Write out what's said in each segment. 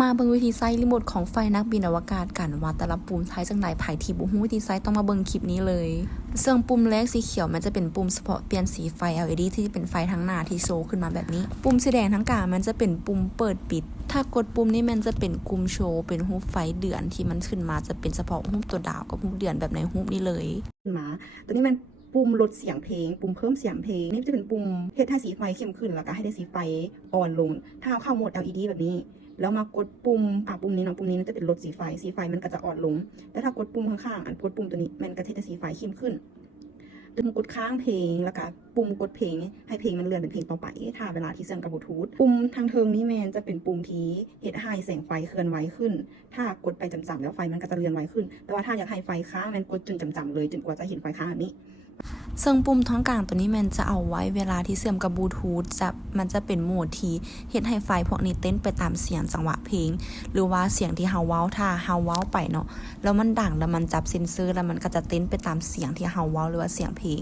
มาเบิ่งวิธีใช้รีโมทของไฟนักบินอวกาศกันว่าแต่ละปุ่มใช้จังไดไผที่บ่ฮู้วิธีใช้ต้องมาเบิ่งคลิปนี้เลยซึ่งปุ่มแรกสีเขียวมันจะเป็นปุ่มเฉพาะเปลี่ยนสีไฟ LED ที่เป็นไฟทั้งหน้าที่โชว์ขึ้นมาแบบนี้ปุ่มสีแดงทั้งกลางมันจะเป็นปุ่มเปิดปิดถ้ากดปุ่มนี้มันจะเป็นกลุ่มโชว์เป็นรูปไฟเดือนที่มันขึ้นมาจะเป็นเฉพาะรูปตัวดาวกับรูปเดือนแบบในรูปนี้เลยมาตัวนี้มันปุ่มลดเสียงเพลงปุ่มเพิ่มเสียงเพลงนี่จะเป็นปุ่มเฮ็ดให้สีไฟเข้มขึ้นแล้วก็ให้ได้สีไฟอ่อนลงถ้าเอาเข้าโหมด LED แบบนี้แล้วมากดปุ่มปุ่มนี้เนาะปุ่มนี้มันจะเป็นลดสีไฟมันก็จะอ่อนลงแต่ถ้ากดปุ่มข้างๆกดปุ่มตัวนี้มันก็จะให้สีไฟเข้มขึ้นดึงกดค้างเพลงแล้วก็ปุ่มกดเพลงให้เพลงมันเลื่อนเป็นเพลงต่อไปถ้าเวลาที่เชื่อมกับบลูทูธปุ่มทางเทิงนี้แมนจะเป็นปุ่มที่เฮ็ดให้แสงไฟเคลื่อนไหวขึ้นถ้ากดไปจำๆแล้วไฟมันก็จะเลื่อนไหวขึ้นแต่ว่าถ้าอยากให้ไฟค้างมันกดจนจำๆเลยจนกว่าจะเห็นไฟค้างแบบนี้ซึ่งปุ่มท้องกลางตัวนี้มันจะเอาไว้เวลาที่เชื่อมกับบลูทูธมันจะเป็นโหมดที่เฮ็ดให้ไฟพวกนี้เต้นไปตามเสียงจังหวะเพลงหรือว่าเสียงที่เฮาเว้าถ้าเฮาเว้าไปเนาะแล้วมันดังแล้วมันจับเซ็นเซอร์แล้วมันก็จะเต้นไปตามเสียงที่เฮาเว้าหรือว่าเสียงเพลง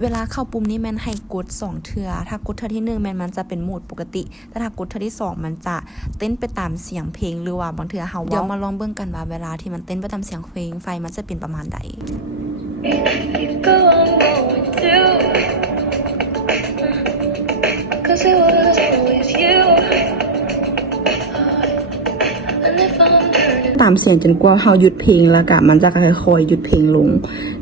เวลาเข้าปุ่มนี้มันให้กด2เทื่อถ้ากดเทื่อที่1มันจะเป็นโหมดปกติแต่ถ้ากดเทื่อที่2มันจะเต้นไปตามเสียงเพลงหรือว่าบางเทื่อเฮาเดี๋ยวมาลองเบิ่งกันว่าเวลาที่มันเต้นไปตามเสียงเพลงไฟมันจะเป็นประมาณใดตามเสียงจนกว่าเฮาหยุดเพลงแล้วก็มันจะค่อยๆหยุดเพลงลง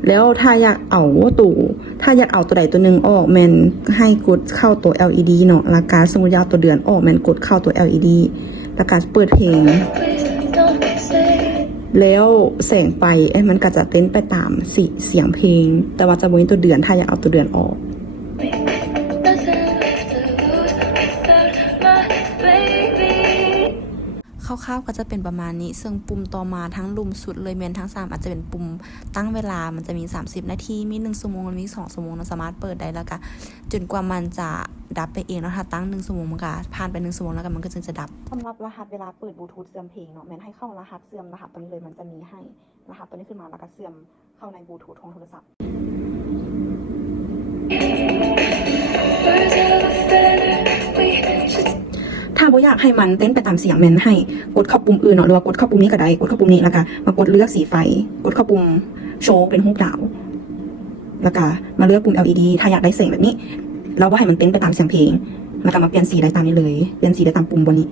แล้วถ้าอยากเอาตัวใดตัวหนึ่งออกแม่นให้กดเข้าตัว LED เนาะแล้วก็สมมุติอยากตัวเดือนออกแม่นกดเข้าตัว LED แล้วก็เปิดเพลงแล้วแสงไฟมันก็จะเต้นไปตามเสียงเพลงแต่ว่าจะบ่มีตัวเดือนถ้าอยากเอาตัวเดือนออกคร่าวๆก็จะเป็นประมาณนี้ซึ่งปุ่มต่อมาทั้งลุ่มสุดเลยแมนทั้ง3อาจจะเป็นปุ่มตั้งเวลามันจะมี30นาทีมี1ชั่วโมงมี2ชั่วโมงเราสามารถเปิดได้แล้วก็จนกว่ามันจะดับไปเองเนาะถ้าตั้ง1ชั่วโมงมันก็ผ่านไป1ชั่วโมงแล้วก็มันก็จะดับสำหรับรหัสเวลาเปิดบลูทูธเสื่อมเพลงเนาะแมนให้เข้ารหัสเสื่อมรหัสตัวนี้เลยมันจะมีให้รหัสตัวนี้ขึ้นมาแล้วก็เสื่อมเข้าในบลูทูธของโทรศัพท์ถ้าบ่อยากให้มันเต้นไปตามเสียงแมนให้กดเข้าปุ่มอื่นเนาะหรือว่ากดเข้าปุ่มนี้ก็ได้กดเข้าปุ่มนี้แล้วก็มากดเลือกสีไฟกดเข้าปุ่มโชว์เป็นรูปดาวแล้วก็มาเลือกปุ่ม LED ถ้าอยากได้แสงแบบนี้เราว่าให้มันเต้นไปตามเสียงเพลงแล้วก็มาเปลี่ยนสีได้ตามนี้เลยเปลี่ยนสีได้ตามปุ่มบนนี้